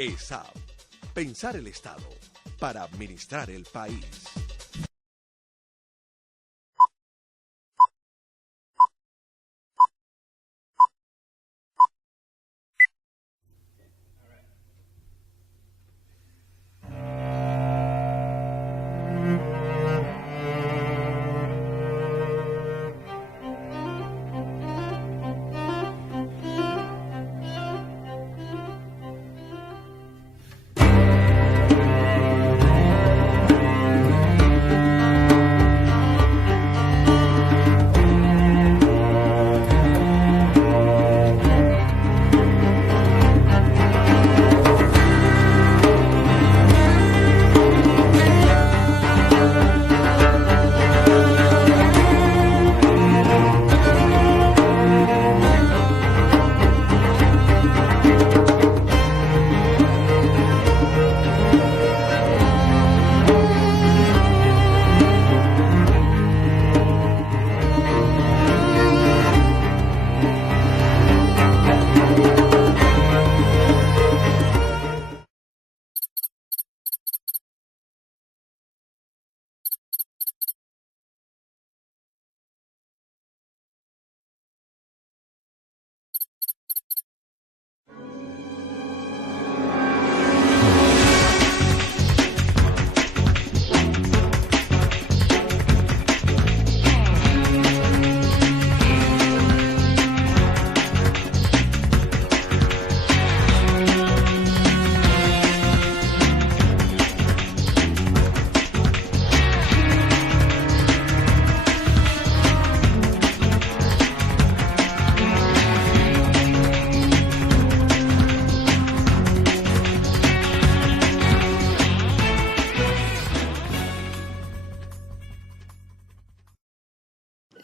ESAP. Pensar el Estado para administrar el país.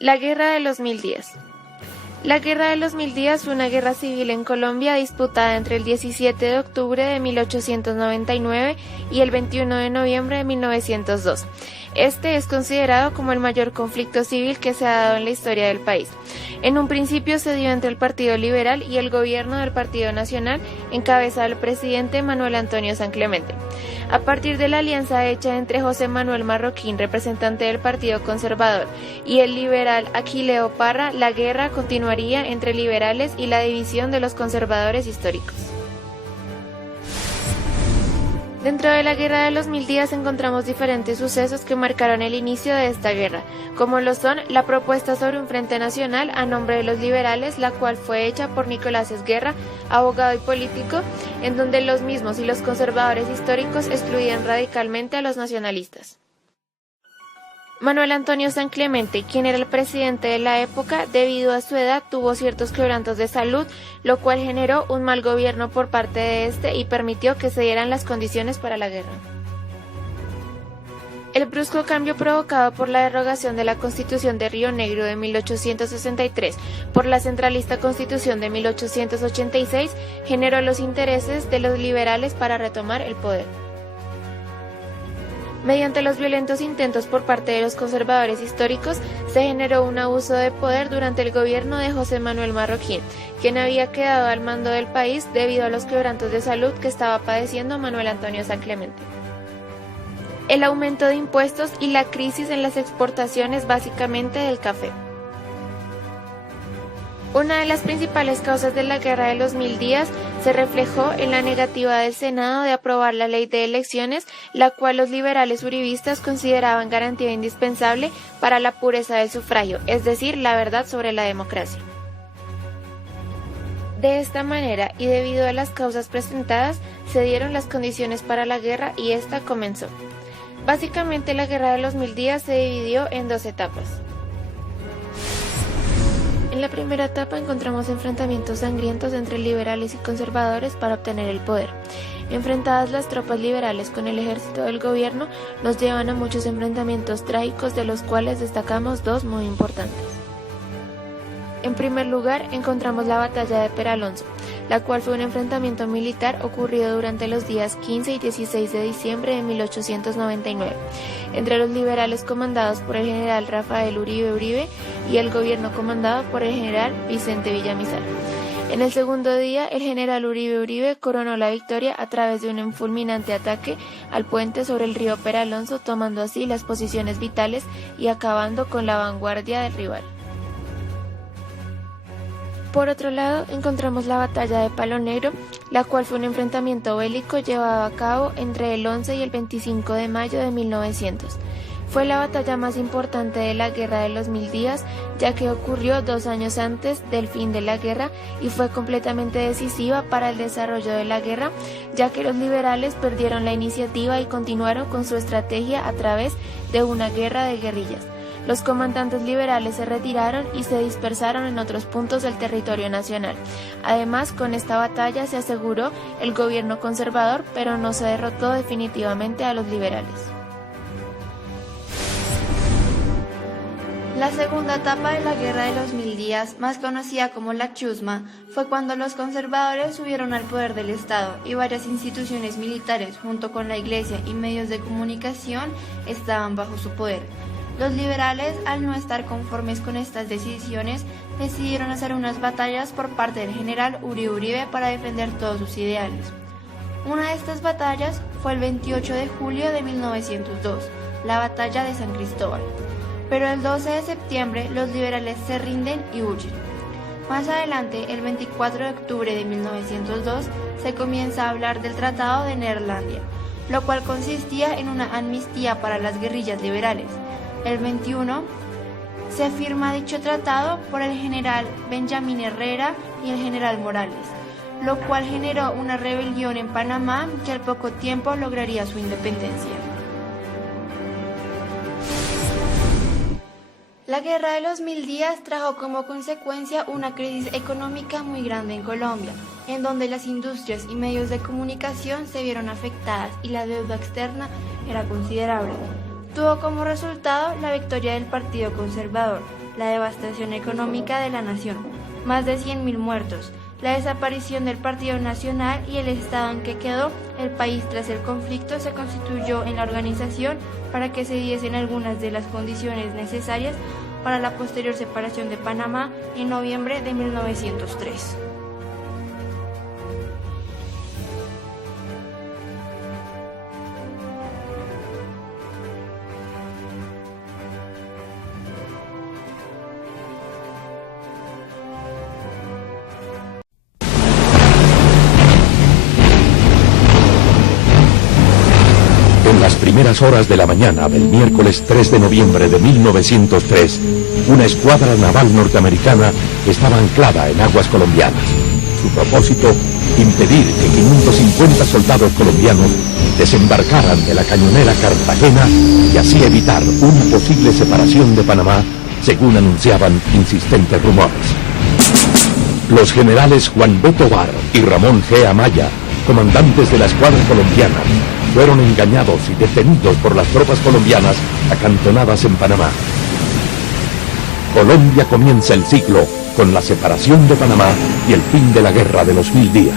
La Guerra de los 1000 días. La Guerra de los 1000 días fue una guerra civil en Colombia disputada entre el 17 de octubre de 1899 y el 21 de noviembre de 1902. Este es considerado como el mayor conflicto civil que se ha dado en la historia del país. En un principio se dio entre el Partido Liberal y el gobierno del Partido Nacional, en cabeza del presidente Manuel Antonio San Clemente. A partir de la alianza hecha entre José Manuel Marroquín, representante del Partido Conservador, y el liberal Aquileo Parra, la guerra continuaría entre liberales y la división de los conservadores históricos. Dentro de la Guerra de los 1000 días encontramos diferentes sucesos que marcaron el inicio de esta guerra, como lo son la propuesta sobre un frente nacional a nombre de los liberales, la cual fue hecha por Nicolás Esguerra, abogado y político, en donde los mismos y los conservadores históricos excluían radicalmente a los nacionalistas. Manuel Antonio San Clemente, quien era el presidente de la época, debido a su edad tuvo ciertos quebrantos de salud, lo cual generó un mal gobierno por parte de este y permitió que se dieran las condiciones para la guerra. El brusco cambio provocado por la derogación de la Constitución de Río Negro de 1863 por la centralista Constitución de 1886 generó los intereses de los liberales para retomar el poder. Mediante los violentos intentos por parte de los conservadores históricos, se generó un abuso de poder durante el gobierno de José Manuel Marroquín, quien había quedado al mando del país debido a los quebrantos de salud que estaba padeciendo Manuel Antonio San Clemente. El aumento de impuestos y la crisis en las exportaciones básicamente del café. Una de las principales causas de la Guerra de los 1000 días se reflejó en la negativa del Senado de aprobar la ley de elecciones, la cual los liberales uribistas consideraban garantía indispensable para la pureza del sufragio, es decir, la verdad sobre la democracia. De esta manera, y debido a las causas presentadas, se dieron las condiciones para la guerra y esta comenzó. Básicamente, la Guerra de los 1000 días se dividió en dos etapas. En la primera etapa encontramos enfrentamientos sangrientos entre liberales y conservadores para obtener el poder. Enfrentadas las tropas liberales con el ejército del gobierno, nos llevan a muchos enfrentamientos trágicos, de los cuales destacamos dos muy importantes. En primer lugar, encontramos la batalla de Peralonso, la cual fue un enfrentamiento militar ocurrido durante los días 15 y 16 de diciembre de 1899, entre los liberales comandados por el general Rafael Uribe Uribe y el gobierno comandado por el general Vicente Villamizar. En el segundo día, el general Uribe coronó la victoria a través de un fulminante ataque al puente sobre el río Peralonso, tomando así las posiciones vitales y acabando con la vanguardia del rival. Por otro lado, encontramos la batalla de Palo Negro, la cual fue un enfrentamiento bélico llevado a cabo entre el 11 y el 25 de mayo de 1900. Fue la batalla más importante de la Guerra de los 1000 días, ya que ocurrió 2 años antes del fin de la guerra y fue completamente decisiva para el desarrollo de la guerra, ya que los liberales perdieron la iniciativa y continuaron con su estrategia a través de una guerra de guerrillas. Los comandantes liberales se retiraron y se dispersaron en otros puntos del territorio nacional. Además, con esta batalla se aseguró el gobierno conservador, pero no se derrotó definitivamente a los liberales. La segunda etapa de la Guerra de los 1000 días, más conocida como la Chusma, fue cuando los conservadores subieron al poder del Estado y varias instituciones militares, junto con la Iglesia y medios de comunicación, estaban bajo su poder. Los liberales, al no estar conformes con estas decisiones, decidieron hacer unas batallas por parte del general Uribe para defender todos sus ideales. Una de estas batallas fue el 28 de julio de 1902, la batalla de San Cristóbal. Pero el 12 de septiembre los liberales se rinden y huyen. Más adelante, el 24 de octubre de 1902, se comienza a hablar del Tratado de Neerlandia, lo cual consistía en una amnistía para las guerrillas liberales. El 21 se firma dicho tratado por el general Benjamín Herrera y el general Morales, lo cual generó una rebelión en Panamá que al poco tiempo lograría su independencia. La Guerra de los 1000 días trajo como consecuencia una crisis económica muy grande en Colombia, en donde las industrias y medios de comunicación se vieron afectadas y la deuda externa era considerable. Tuvo como resultado la victoria del Partido Conservador, la devastación económica de la nación, más de 100.000 muertos, la desaparición del Partido Nacional y el estado en que quedó el país tras el conflicto se constituyó en la organización para que se diesen algunas de las condiciones necesarias para la posterior separación de Panamá en noviembre de 1903. En las primeras horas de la mañana del miércoles 3 de noviembre de 1903, una escuadra naval norteamericana estaba anclada en aguas colombianas. Su propósito, impedir que 550 soldados colombianos desembarcaran de la cañonera Cartagena y así evitar una posible separación de Panamá, según anunciaban insistentes rumores. Los generales Juan B. Tovar y Ramón G. Amaya, comandantes de la escuadra colombiana, fueron engañados y detenidos por las tropas colombianas acantonadas en Panamá. Colombia comienza el siglo con la separación de Panamá y el fin de la Guerra de los 1000 días.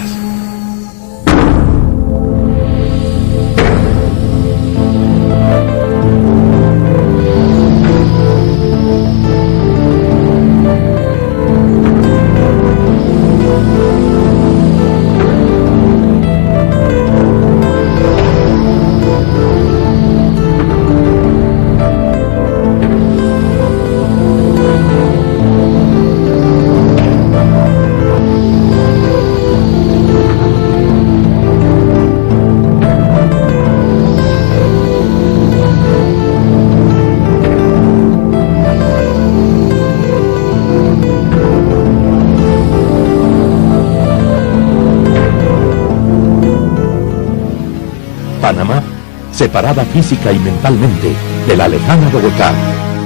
Panamá, separada física y mentalmente de la lejana Bogotá,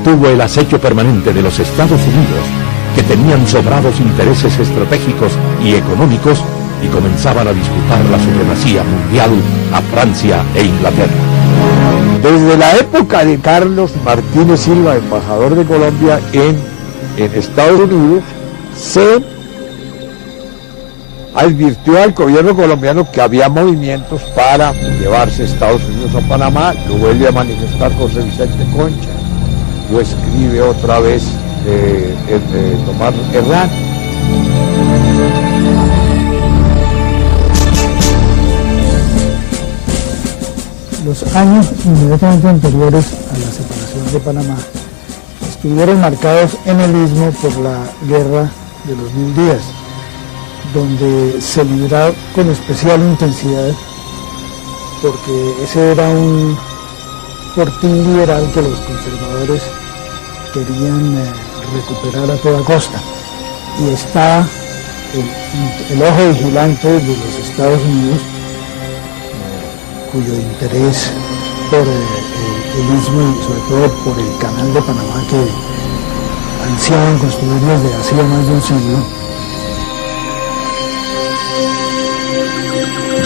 tuvo el acecho permanente de los Estados Unidos, que tenían sobrados intereses estratégicos y económicos y comenzaban a disputar la supremacía mundial a Francia e Inglaterra. Desde la época de Carlos Martínez Silva, embajador de Colombia en Estados Unidos, se advirtió al gobierno colombiano que había movimientos para llevarse Estados Unidos a Panamá. Lo vuelve a manifestar José Vicente Concha, lo escribe otra vez Tomás Herrán. Los años inmediatamente anteriores a la separación de Panamá estuvieron marcados en el Istmo por la Guerra de los 1000 días, donde se libró con especial intensidad, porque ese era un fortín liberal que los conservadores querían recuperar a toda costa. Y está el ojo vigilante de los Estados Unidos, cuyo interés por el Istmo y sobre todo por el Canal de Panamá, que ansiaban construir desde hacía más de un siglo.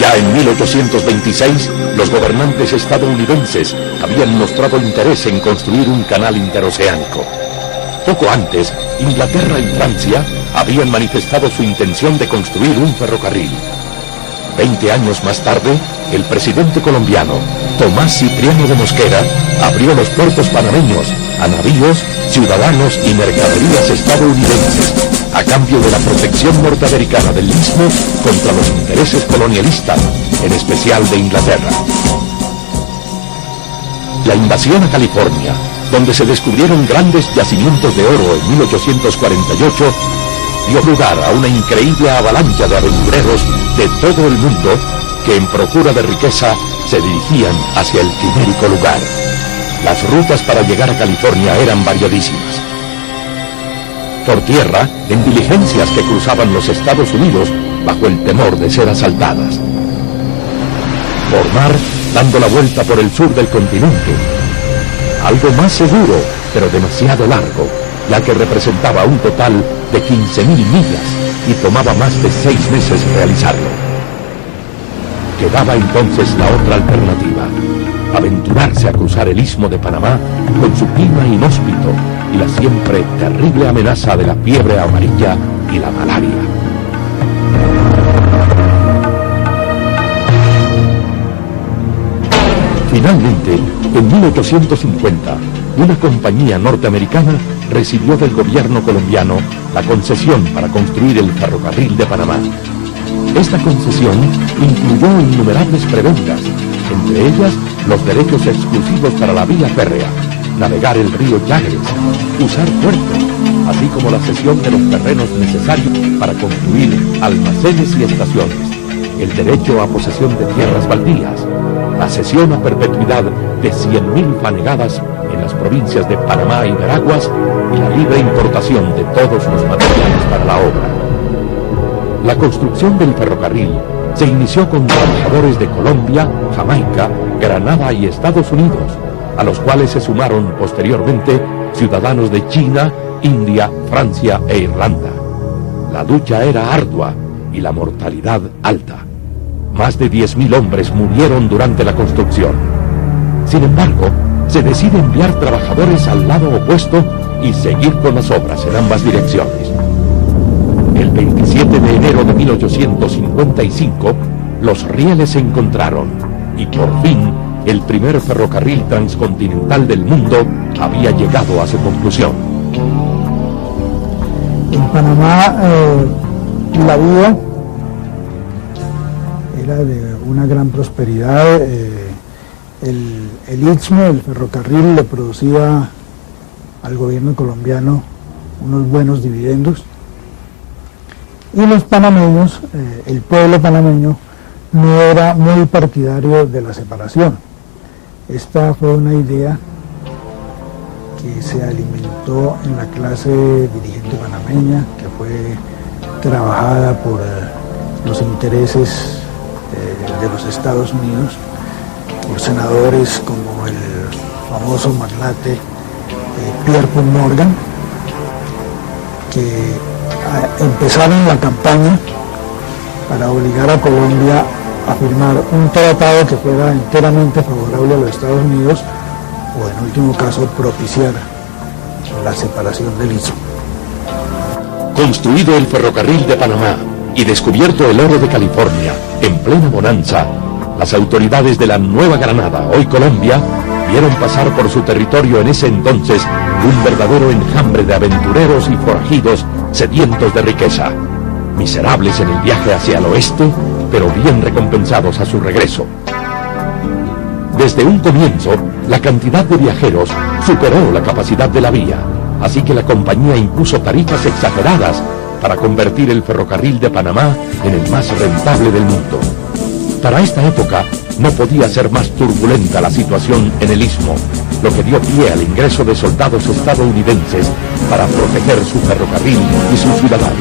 Ya en 1826, los gobernantes estadounidenses habían mostrado interés en construir un canal interoceánico. Poco antes, Inglaterra y Francia habían manifestado su intención de construir un ferrocarril. 20 años más tarde, el presidente colombiano, Tomás Cipriano de Mosquera, abrió los puertos panameños a navíos, ciudadanos y mercaderías estadounidenses, a cambio de la protección norteamericana del Istmo contra los intereses colonialistas, en especial de Inglaterra. La invasión a California, donde se descubrieron grandes yacimientos de oro en 1848, dio lugar a una increíble avalancha de aventureros de todo el mundo que en procura de riqueza se dirigían hacia el quimérico lugar. Las rutas para llegar a California eran variadísimas. Por tierra, en diligencias que cruzaban los Estados Unidos bajo el temor de ser asaltadas. Por mar, dando la vuelta por el sur del continente. Algo más seguro, pero demasiado largo, ya que representaba un total de 15.000 millas y tomaba más de 6 meses realizarlo. Quedaba entonces la otra alternativa, aventurarse a cruzar el Istmo de Panamá con su clima inhóspito y la siempre terrible amenaza de la fiebre amarilla y la malaria. Finalmente, en 1850, una compañía norteamericana recibió del gobierno colombiano la concesión para construir el ferrocarril de Panamá. Esta concesión incluyó innumerables prebendas, entre ellas los derechos exclusivos para la vía férrea, navegar el río Chagres, usar puertos, así como la cesión de los terrenos necesarios para construir almacenes y estaciones, el derecho a posesión de tierras baldías, la cesión a perpetuidad de 100.000 fanegadas en las provincias de Panamá y Veraguas y la libre importación de todos los materiales para la obra. La construcción del ferrocarril se inició con trabajadores de Colombia, Jamaica, Granada y Estados Unidos, a los cuales se sumaron posteriormente ciudadanos de China, India, Francia e Irlanda. La lucha era ardua y la mortalidad alta. Más de 10.000 hombres murieron durante la construcción. Sin embargo, se decide enviar trabajadores al lado opuesto y seguir con las obras en ambas direcciones. El 27 de enero de 1855, los rieles se encontraron y por fin el primer ferrocarril transcontinental del mundo había llegado a su conclusión. En Panamá la vida era de una gran prosperidad. El Istmo, el ferrocarril, le producía al gobierno colombiano unos buenos dividendos. Y los panameños, el pueblo panameño, no era muy partidario de la separación. Esta fue una idea que se alimentó en la clase dirigente panameña, que fue trabajada por los intereses de los Estados Unidos, por senadores como el famoso magnate Pierre Paul Morgan, que empezaron la campaña para obligar a Colombia a firmar un tratado que fuera enteramente favorable a los Estados Unidos o en último caso propiciar la separación del Istmo. Construido el ferrocarril de Panamá y descubierto el oro de California en plena bonanza, las autoridades de la Nueva Granada, hoy Colombia, vieron pasar por su territorio en ese entonces un verdadero enjambre de aventureros y forajidos sedientos de riqueza, miserables en el viaje hacia el oeste, pero bien recompensados a su regreso. Desde un comienzo, la cantidad de viajeros superó la capacidad de la vía, así que la compañía impuso tarifas exageradas para convertir el ferrocarril de Panamá en el más rentable del mundo. Para esta época, no podía ser más turbulenta la situación en el Istmo, lo que dio pie al ingreso de soldados estadounidenses para proteger su ferrocarril y sus ciudadanos.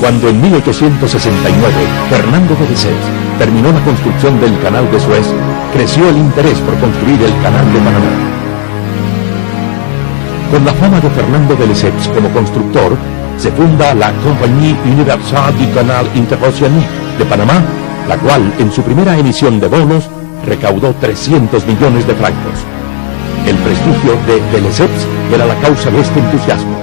Cuando en 1869 Fernando de Lesseps terminó la construcción del Canal de Suez, creció el interés por construir el Canal de Panamá. Con la fama de Fernando de Lesseps como constructor, se funda la Compagnie Universale du Canal Interoceanique de Panamá, la cual en su primera emisión de bonos recaudó 300 millones de francos. El prestigio de Lesseps era la causa de este entusiasmo,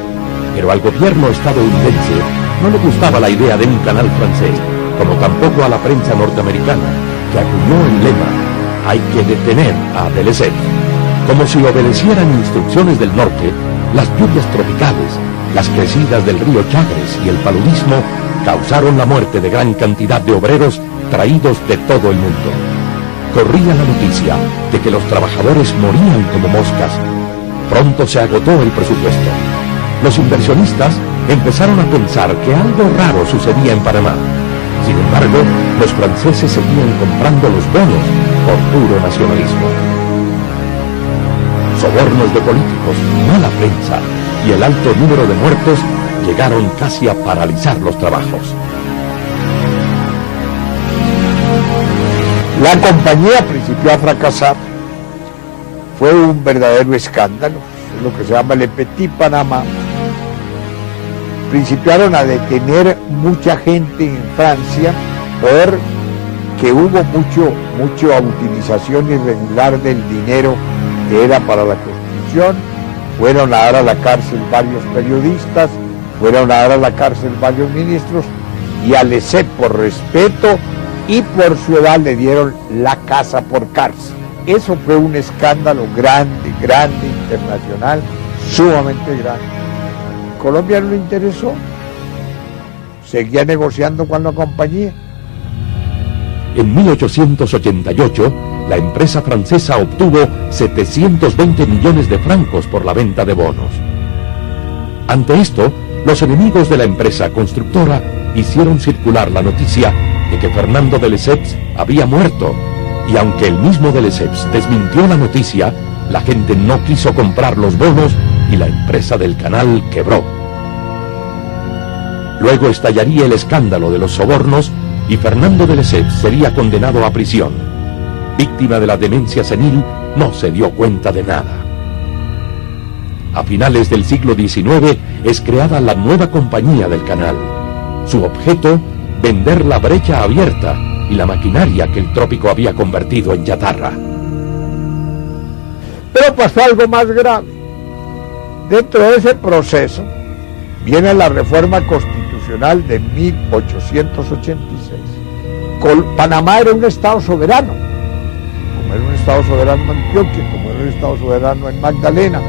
pero al gobierno estadounidense no le gustaba la idea de un canal francés, como tampoco a la prensa norteamericana, que acuñó el lema «Hay que detener a de Lesseps». Como si obedecieran instrucciones del norte, las lluvias tropicales, las crecidas del río Chagres y el paludismo causaron la muerte de gran cantidad de obreros traídos de todo el mundo. Corría la noticia de que los trabajadores morían como moscas. Pronto se agotó el presupuesto. Los inversionistas empezaron a pensar que algo raro sucedía en Panamá. Sin embargo, los franceses seguían comprando los bonos por puro nacionalismo. Sobornos de políticos, mala prensa y el alto número de muertos llegaron casi a paralizar los trabajos. La compañía principió a fracasar. Fue un verdadero escándalo, es lo que se llama Le Petit Panamá. Principiaron a detener mucha gente en Francia porque hubo mucha utilización irregular del dinero que era para la construcción. Fueron a dar a la cárcel varios periodistas, fueron a dar a la cárcel varios ministros, y a Lesseps, por respeto y por su edad, le dieron la casa por cárcel. Eso fue un escándalo grande, internacional, sumamente grande. Colombia no le interesó, seguía negociando con la compañía. En 1888, la empresa francesa obtuvo 720 millones de francos por la venta de bonos. Ante esto, los enemigos de la empresa constructora hicieron circular la noticia de que Fernando de Lesseps había muerto, y aunque el mismo de Lesseps desmintió la noticia, la gente no quiso comprar los bonos y la empresa del canal quebró. Luego estallaría el escándalo de los sobornos y Fernando de Lesseps sería condenado a prisión. Víctima de la demencia senil, no se dio cuenta de nada. A finales del siglo XIX es creada la nueva compañía del canal. Su objeto, vender la brecha abierta y la maquinaria que el trópico había convertido en chatarra. Pero pasó algo más grave. Dentro de ese proceso viene la reforma constitucional de 1886. Panamá era un estado soberano, como era un estado soberano en Antioquia, como era un estado soberano en Magdalena,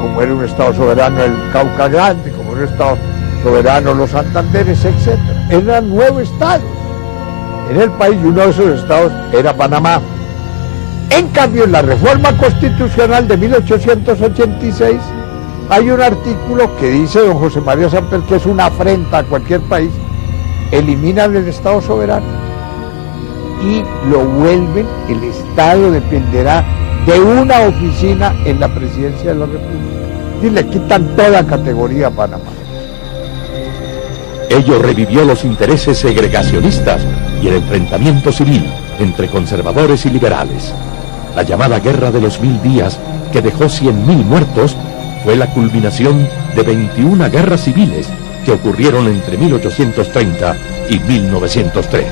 como era un estado soberano en el Cauca Grande, como era un estado soberano en los Santanderes, etc. Eran 9 estados en el país, y uno de esos estados era Panamá. En cambio, en la reforma constitucional de 1886 hay un artículo que dice don José María Samper que es una afrenta a cualquier país. Eliminan el estado soberano y lo vuelven, el estado dependerá de una oficina en la presidencia de la República, y le quitan toda categoría a Panamá. Ello revivió los intereses segregacionistas y el enfrentamiento civil entre conservadores y liberales. La llamada Guerra de los 1000 días, que dejó 100.000 muertos, fue la culminación de 21 guerras civiles que ocurrieron entre 1830 y 1903.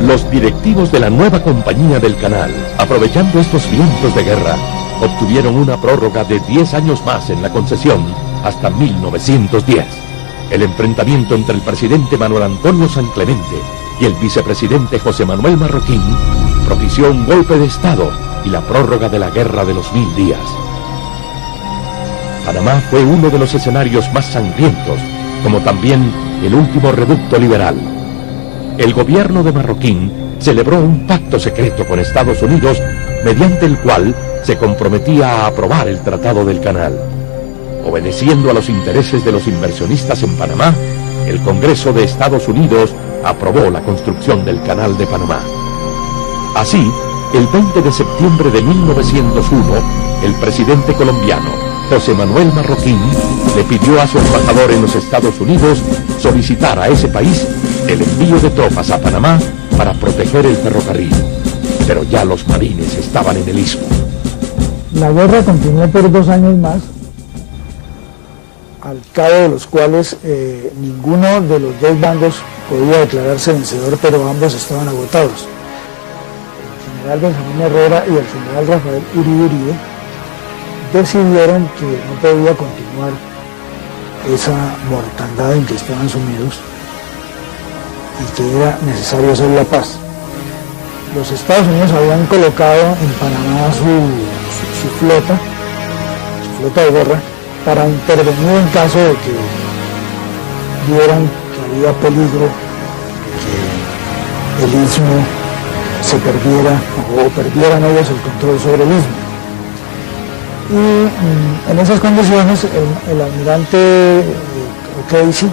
Los directivos de la nueva compañía del canal, aprovechando estos vientos de guerra, obtuvieron una prórroga de 10 años más en la concesión hasta 1910. El enfrentamiento entre el presidente Manuel Antonio San Clemente y el vicepresidente José Manuel Marroquín propició un golpe de Estado y la prórroga de la Guerra de los 1000 días. Panamá fue uno de los escenarios más sangrientos, como también el último reducto liberal. El gobierno de Marroquín celebró un pacto secreto con Estados Unidos mediante el cual se comprometía a aprobar el Tratado del Canal. Obedeciendo a los intereses de los inversionistas en Panamá, el Congreso de Estados Unidos aprobó la construcción del Canal de Panamá. Así, el 20 de septiembre de 1901, el presidente colombiano, José Manuel Marroquín, le pidió a su embajador en los Estados Unidos solicitar a ese país el envío de tropas a Panamá para proteger el ferrocarril. Pero ya los marines estaban en el istmo. La guerra continuó por 2 años más, al cabo de los cuales ninguno de los dos bandos podía declararse vencedor, pero ambos estaban agotados. El general Benjamín Herrera y el general Rafael Uribe decidieron que no podía continuar esa mortandad en que estaban sumidos y que era necesario hacer la paz. Los Estados Unidos habían colocado en Panamá su flota de guerra, para intervenir en caso de que vieran que había peligro de que el istmo se perdiera o perdieran ellos el control sobre el istmo. Y en esas condiciones el almirante O'Casey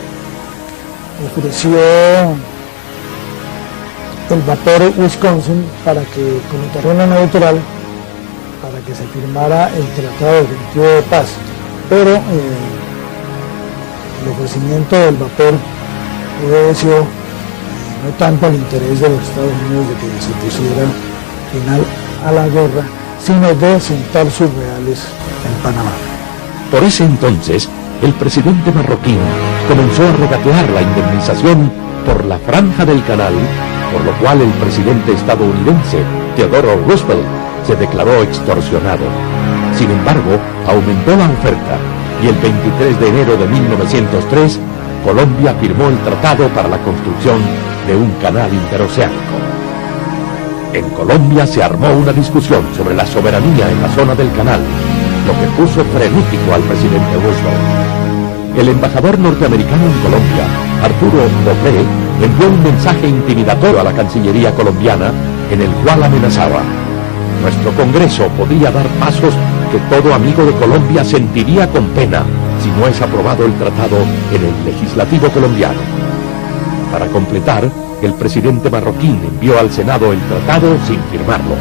ofreció el vapor Wisconsin para que, como terreno neutral, para que se firmara el Tratado Definitivo de Paz. Pero el ofrecimiento del vapor obedeció no tanto al interés de los Estados Unidos de que se pusiera final a la guerra, sino de sentar sus reales en Panamá. Por ese entonces, el presidente Marroquín comenzó a regatear la indemnización por la franja del canal, por lo cual el presidente estadounidense Theodore Roosevelt se declaró extorsionado. Sin embargo, aumentó la oferta y el 23 de enero de 1903, Colombia firmó el tratado para la construcción de un canal interoceánico. En Colombia se armó una discusión sobre la soberanía en la zona del canal, lo que puso frenético al presidente Roosevelt. El embajador norteamericano en Colombia, Arturo Doblé, envió un mensaje intimidatorio a la Cancillería colombiana en el cual amenazaba: nuestro Congreso podría dar pasos que todo amigo de Colombia sentiría con pena si no es aprobado el tratado en el legislativo colombiano. Para completar, el presidente Marroquín envió al Senado el tratado sin firmarlo.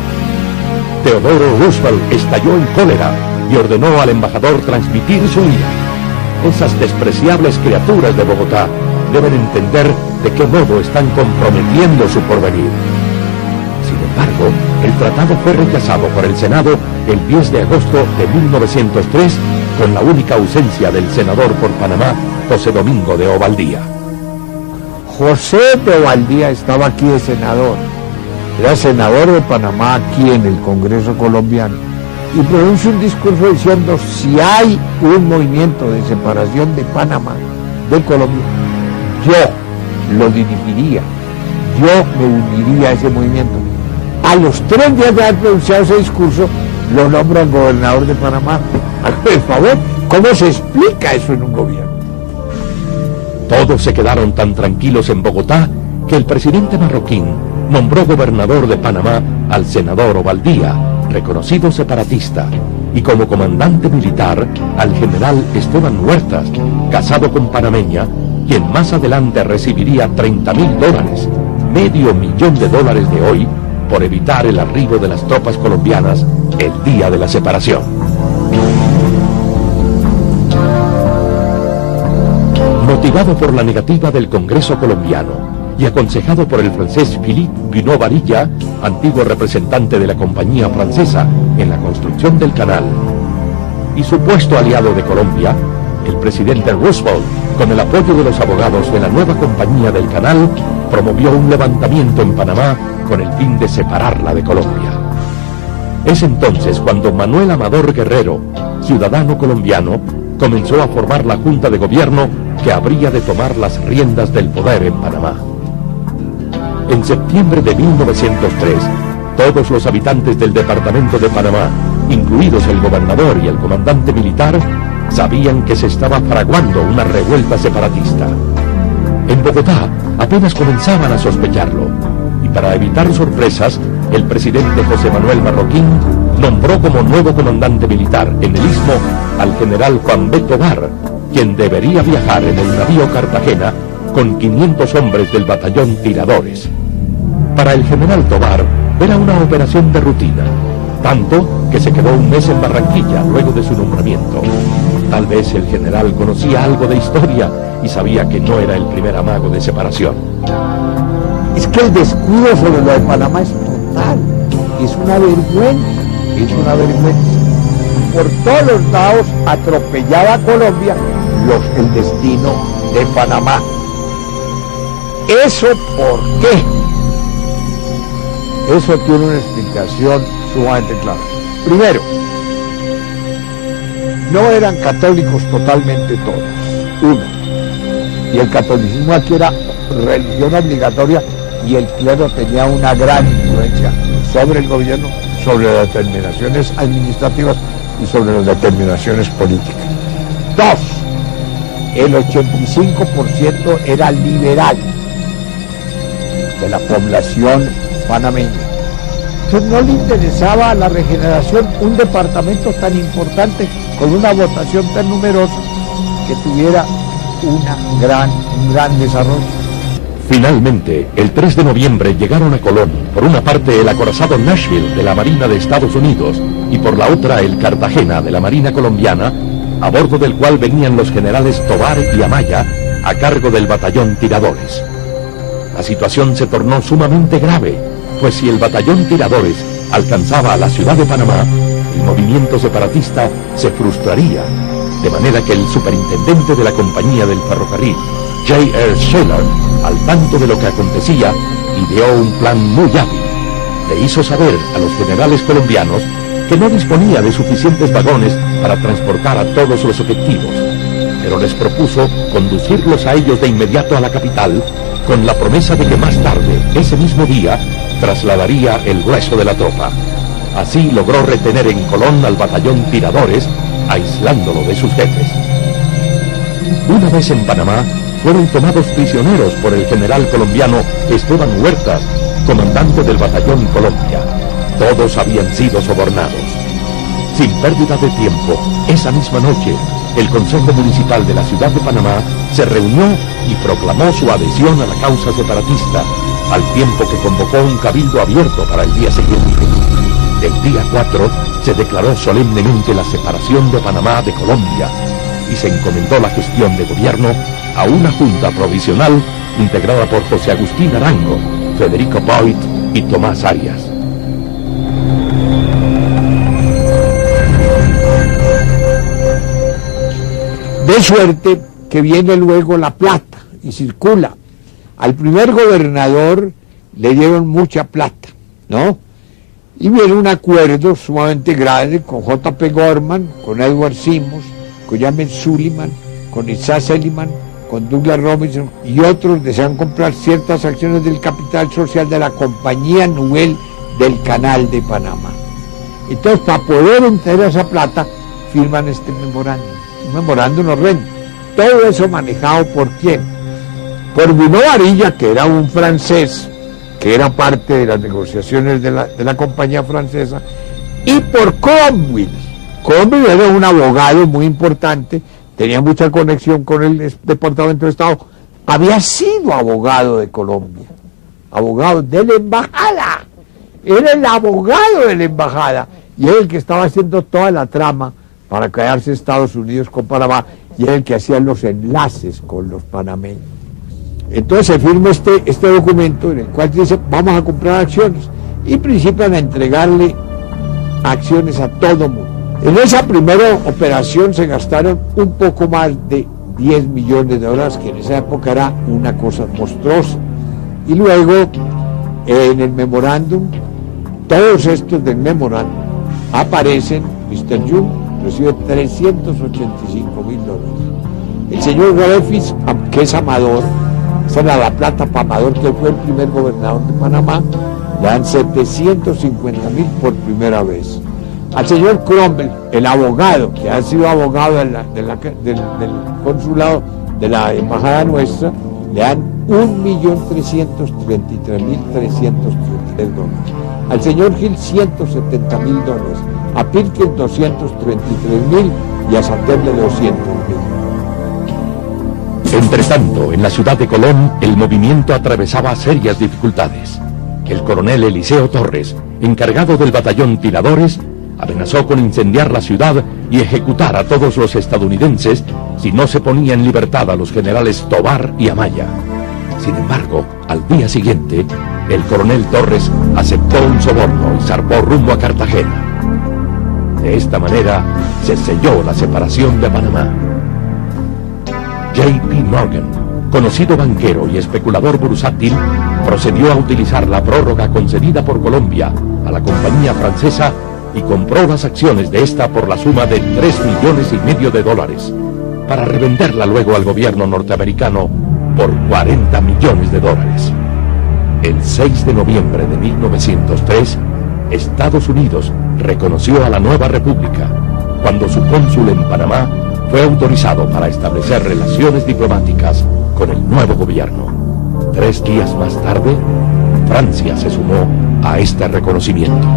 Theodore Roosevelt estalló en cólera y ordenó al embajador transmitir su ira. Esas despreciables criaturas de Bogotá deben entender de qué modo están comprometiendo su porvenir. Sin embargo, el tratado fue rechazado por el Senado el 10 de agosto de 1903, con la única ausencia del senador por Panamá, José Domingo de Ovaldía. José de Ovaldía estaba aquí de senador, era senador de Panamá aquí en el Congreso colombiano, y pronunció un discurso diciendo: si hay un movimiento de separación de Panamá de Colombia, yo lo dirigiría, yo me uniría a ese movimiento. A los 3 días de haber pronunciado ese discurso, lo nombran gobernador de Panamá. Por favor, ¿cómo se explica eso en un gobierno? Todos se quedaron tan tranquilos en Bogotá que el presidente Marroquín nombró gobernador de Panamá al senador Ovaldía, reconocido separatista, y como comandante militar al general Esteban Huertas, casado con panameña, quien más adelante recibiría $30.000, $500,000 de hoy, por evitar el arribo de las tropas colombianas el día de la separación. Motivado por la negativa del Congreso colombiano y aconsejado por el francés Philippe Pinot Varilla, antiguo representante de la compañía francesa en la construcción del canal, y supuesto aliado de Colombia, el presidente Roosevelt, con el apoyo de los abogados de la nueva compañía del canal, promovió un levantamiento en Panamá con el fin de separarla de Colombia. Es entonces cuando Manuel Amador Guerrero, ciudadano colombiano, comenzó a formar la Junta de Gobierno que habría de tomar las riendas del poder en Panamá. En septiembre de 1903, todos los habitantes del departamento de Panamá, incluidos el gobernador y el comandante militar, sabían que se estaba fraguando una revuelta separatista. En Bogotá apenas comenzaban a sospecharlo, y Para evitar sorpresas, el presidente José Manuel Marroquín nombró como nuevo comandante militar en el Istmo al general Juan B. Tovar, quien debería viajar en el navío Cartagena con 500 hombres del batallón Tiradores. Para el general Tovar era una operación de rutina, tanto que se quedó un mes en Barranquilla luego de su nombramiento. Tal vez el general conocía algo de historia y sabía que no era el primer amago de separación. Es que el descuido sobre lo de Panamá es total, es una vergüenza, Por todos los lados atropellaba a Colombia el destino de Panamá. ¿Eso por qué? Eso tiene una explicación sumamente clara. Primero, no eran católicos totalmente todos, uno. Y el catolicismo aquí era religión obligatoria y el clero tenía una gran influencia sobre el gobierno, sobre las determinaciones administrativas y sobre las determinaciones políticas. Dos, el 85% era liberal de la población panameña. Entonces no le interesaba a la regeneración un departamento tan importante con una votación tan numerosa que tuviera un gran desarrollo. Finalmente, el 3 de noviembre llegaron a Colón, por una parte el acorazado Nashville de la Marina de Estados Unidos y por la otra el Cartagena de la Marina colombiana, a bordo del cual venían los generales Tovar y Amaya a cargo del batallón Tiradores. La situación se tornó sumamente grave, pues si el batallón Tiradores alcanzaba a la ciudad de Panamá, el movimiento separatista se frustraría, de manera que el superintendente de la compañía del ferrocarril, J.R. Scheller, al tanto de lo que acontecía, ideó un plan muy hábil. Le hizo saber a los generales colombianos que no disponía de suficientes vagones para transportar a todos los efectivos, pero les propuso conducirlos a ellos de inmediato a la capital, con la promesa de que más tarde, ese mismo día, trasladaría el grueso de la tropa. Así logró retener en Colón al batallón Tiradores, aislándolo de sus jefes. Una vez en Panamá, fueron tomados prisioneros por el general colombiano Esteban Huertas, comandante del batallón Colombia. Todos habían sido sobornados. Sin pérdida de tiempo, esa misma noche, el Consejo Municipal de la ciudad de Panamá se reunió y proclamó su adhesión a la causa separatista, al tiempo que convocó un cabildo abierto para el día siguiente. El día 4 se declaró solemnemente la separación de Panamá de Colombia y se encomendó la gestión de gobierno a una junta provisional integrada por José Agustín Arango, Federico Boyd y Tomás Arias. De suerte que viene luego la plata y circula. Al primer gobernador le dieron mucha plata, ¿no? Y viene un acuerdo sumamente grande con J.P. Gorman, con Edward Simons, con James Sullivan, con Isaac Seliman, con Douglas Robinson y otros desean comprar ciertas acciones del capital social de la Compañía Nouvelle del Canal de Panamá. Entonces, para poder entregar esa plata, firman este memorándum, un memorándum horrendo. Todo eso manejado ¿por quién? Por Bruno Varilla, que era un francés, que era parte de las negociaciones de la compañía francesa, y por Cromwell. Cromwell era un abogado muy importante, tenía mucha conexión con el Departamento de Estado, había sido abogado de Colombia, abogado de la embajada, era el abogado de la embajada, y era el que estaba haciendo toda la trama para quedarse Estados Unidos con Panamá, y era el que hacía los enlaces con los panameños. Entonces se firma este documento en el cual dice, vamos a comprar acciones, y principian a entregarle acciones a todo mundo. En esa primera operación se gastaron un poco más de 10 millones de dólares, que en esa época era una cosa monstruosa. Y luego, en el memorándum, todos estos del memorándum aparecen, Mr. Jung recibe $385,000. El señor Greffis, que es Amador, esa era la plata para Amador, que fue el primer gobernador de Panamá, le dan $750,000 por primera vez. Al señor Cromwell, el abogado, que ha sido abogado del consulado de la embajada nuestra, le dan $1.333.333. Al señor Gil, $170.000. A Pirkes, $233.000 y a Santander, $200.000. Entretanto, en la ciudad de Colón, el movimiento atravesaba serias dificultades. El coronel Eliseo Torres, encargado del batallón Tiradores, amenazó con incendiar la ciudad y ejecutar a todos los estadounidenses si no se ponía en libertad a los generales Tovar y Amaya. Sin embargo, al día siguiente, el coronel Torres aceptó un soborno y zarpó rumbo a Cartagena. De esta manera, se selló la separación de Panamá. J.P. Morgan, conocido banquero y especulador bursátil, procedió a utilizar la prórroga concedida por Colombia a la compañía francesa y compró las acciones de esta por la suma de $3,5 millones, para revenderla luego al gobierno norteamericano por $40 millones. El 6 de noviembre de 1903, Estados Unidos reconoció a la nueva república, cuando su cónsul en Panamá fue autorizado para establecer relaciones diplomáticas con el nuevo gobierno. 3 días más tarde, Francia se sumó a este reconocimiento.